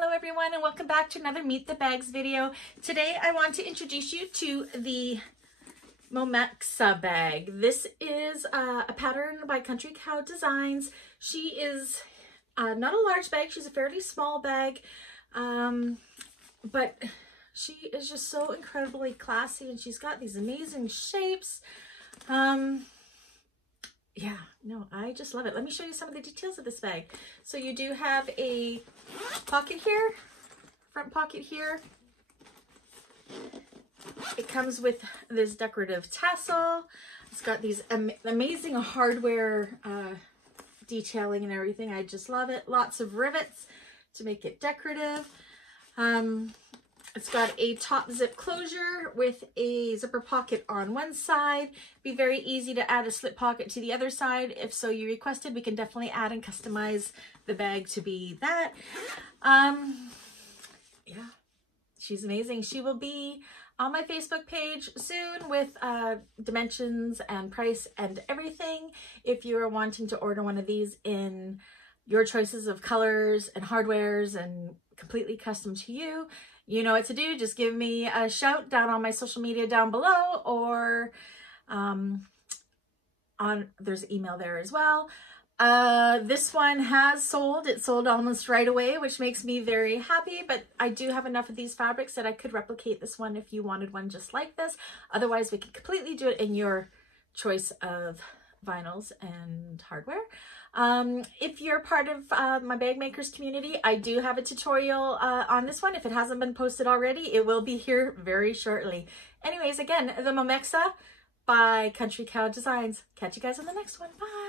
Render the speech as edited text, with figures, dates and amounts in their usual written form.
Hello everyone and welcome back to another Meet the Bags video. Today I want to introduce you to the Momexa bag. This is a pattern by Country Cow Designs. She is not a large bag, she's a fairly small bag, but she is just so incredibly classy and she's got these amazing shapes. Yeah, no, I just love it. Let me show you some of the details of this bag. So you do have a pocket here, front pocket here. It comes with this decorative tassel. It's got these amazing hardware detailing and everything. I just love it. Lots of rivets to make it decorative. It's got a top zip closure with a zipper pocket on one side. Be very easy to add a slip pocket to the other side. If so you requested, we can definitely add and customize the bag to be that. Yeah, she's amazing. She will be on my Facebook page soon with dimensions and price and everything. If you're wanting to order one of these in your choices of colors and hardwares and completely custom to you, you know what to do. Just give me a shout down on my social media down below, or there's an email there as well. This one has sold. It sold almost right away, which makes me very happy, but I do have enough of these fabrics that I could replicate this one if you wanted one just like this. Otherwise, we could completely do it in your choice of vinyls and hardware. If you're part of my bag makers community, I do have a tutorial on this one. If it hasn't been posted already, it will be here very shortly. Anyways, again, the Momexa by Country Cow Designs. Catch you guys on the next one. Bye.